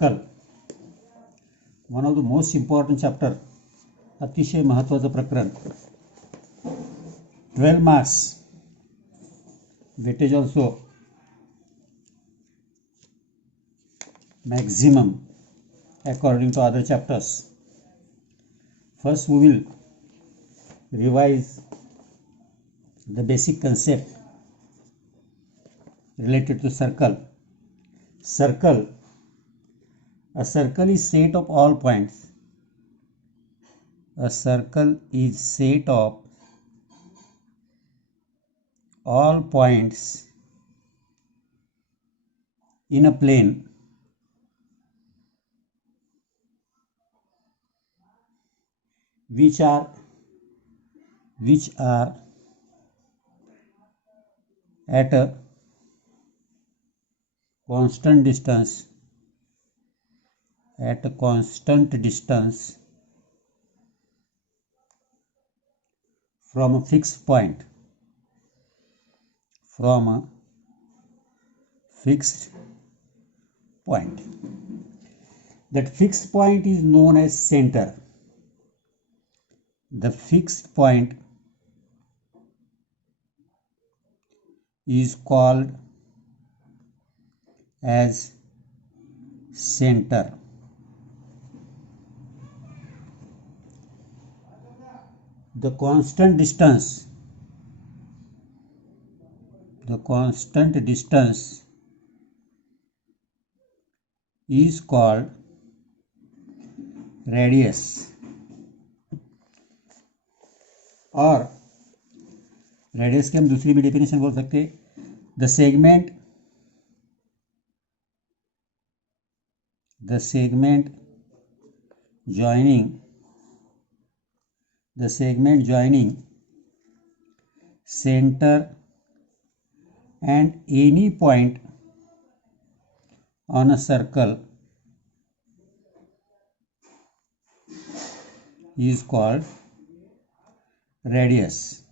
Circle, one of the most important chapter, अतिशय महत्त्वाचं प्रकरण. 12 marks, weightage also maximum according to other chapters. First we will revise the basic concept related to circle. Circle, a circle is set of all points. A circle is set of all points in a plane which are at a constant distance from a fixed point. That fixed point is known as center. The fixed point is called as center. The constant distance is called radius, और radius की हम दूसरी भी definition बोल सकते हैं. The segment joining center and any point on a circle is called radius.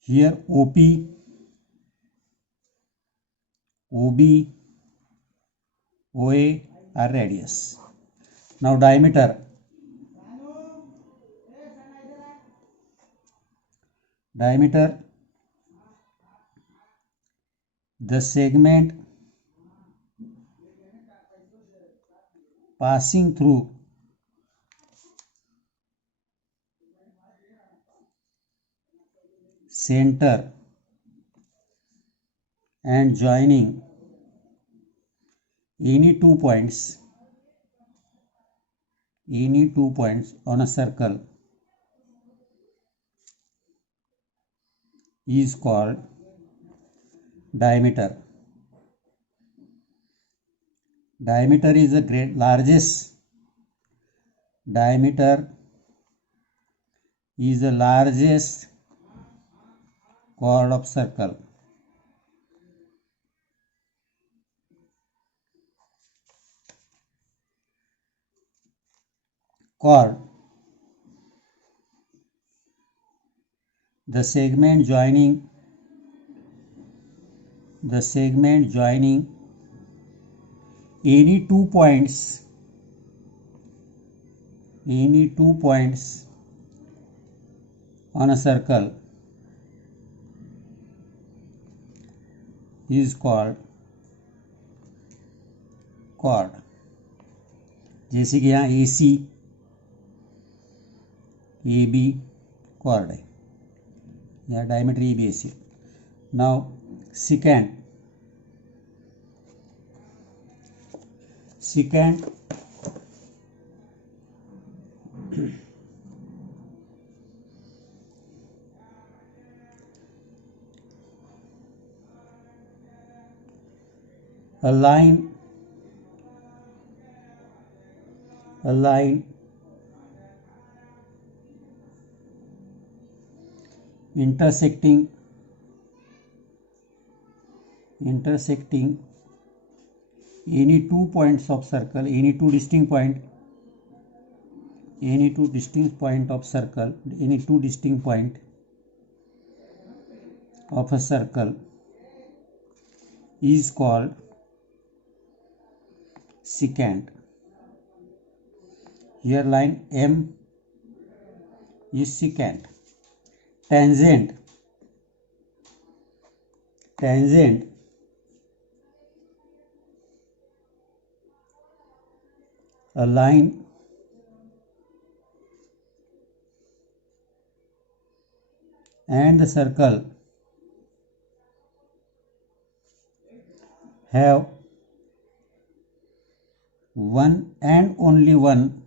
Here OP, OB, OA are radius. Now diameter. The segment passing through center and joining any two points on a circle is called diameter. Diameter is the largest chord of circle. Chord, the segment joining any two points on a circle is called chord. जैसे कि यहाँ AC AB chord है, यहाँ diameter ABC. Now secant a line intersecting any two points of circle, any two distinct point of circle, any two distinct point of a circle is called secant. Here line M is secant. Tangent a line and the circle have one and only one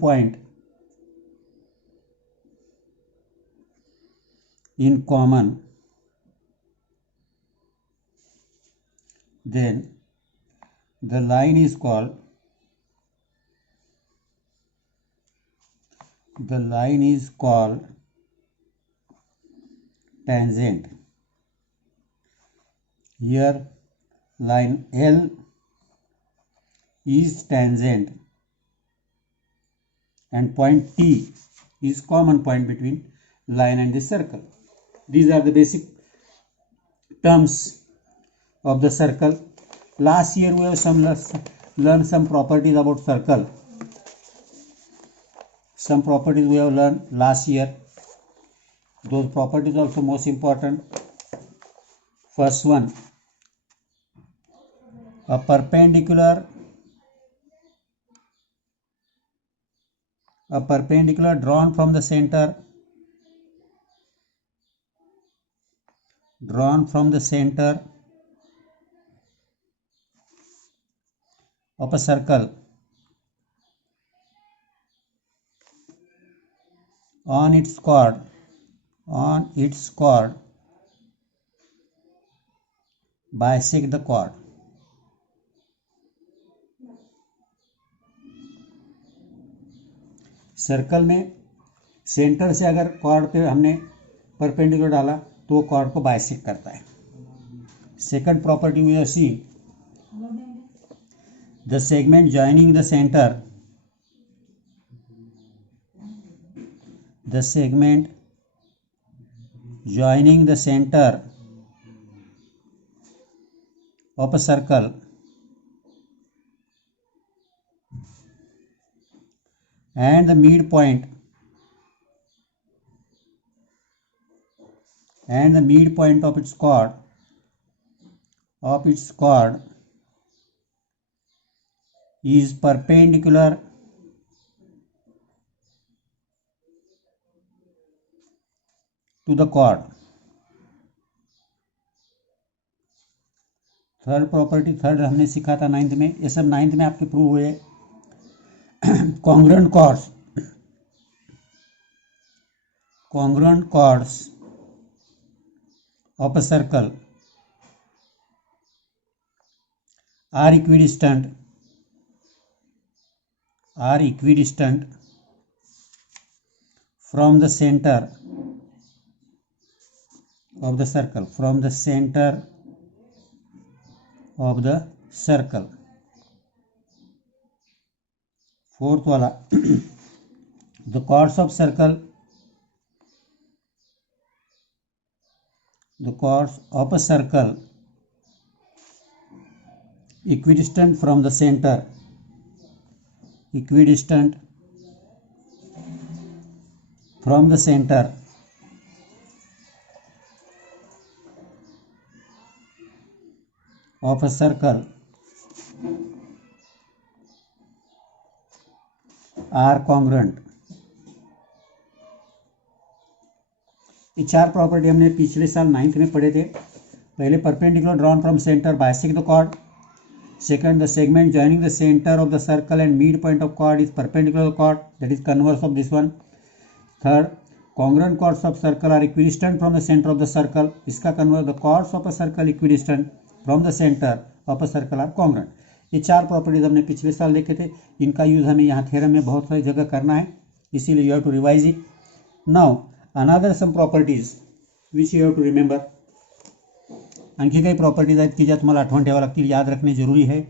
point in common, then the line is called tangent. Here line L is tangent and point T is common point between line and the circle. These are the basic terms of the circle. Last year we have learned some properties about circle. Some properties we have learned last year. Those properties also most important. First one, a perpendicular drawn from the center of a circle on its chord bisect the chord. Circle में centre से अगर cord पे हमने perpendicular डाला तो वो cord को bisect करता है. Second property we have seen, the segment joining the centre of a circle and the midpoint of its chord is perpendicular to the chord. Third हमने सीखा था 9th में. ये सब 9th में आपके प्रूव हुए. congruent chords of a circle are equidistant from the center of the circle. Fourth वाला, the chords of a circle equidistant from the center of a circle are congruent. ये चार property हमने पिछले साल 9th में पढ़े थे. पहले perpendicular drawn from centre bisect the chord. Second, the segment joining the centre of the circle and mid point of chord is perpendicular chord, that is converse of this one. Third, congruent chords of circle are equidistant from the center of the circle. इसका converse, the chords of a circle equidistant from the center of a circle are congruent. ये चार properties हमने पिछले साल देखे थे. इनका use हमें यहाँ थ्योरम में बहुत सारी जगह करना है, इसीलिए you have to revise it. Now another some properties which you have to remember. आणखी काही प्रॉपर्टीज आहेत की ज्या तुम्हाला आठवण ठेवाव्या लागतील, याद रखणे जरूरी है.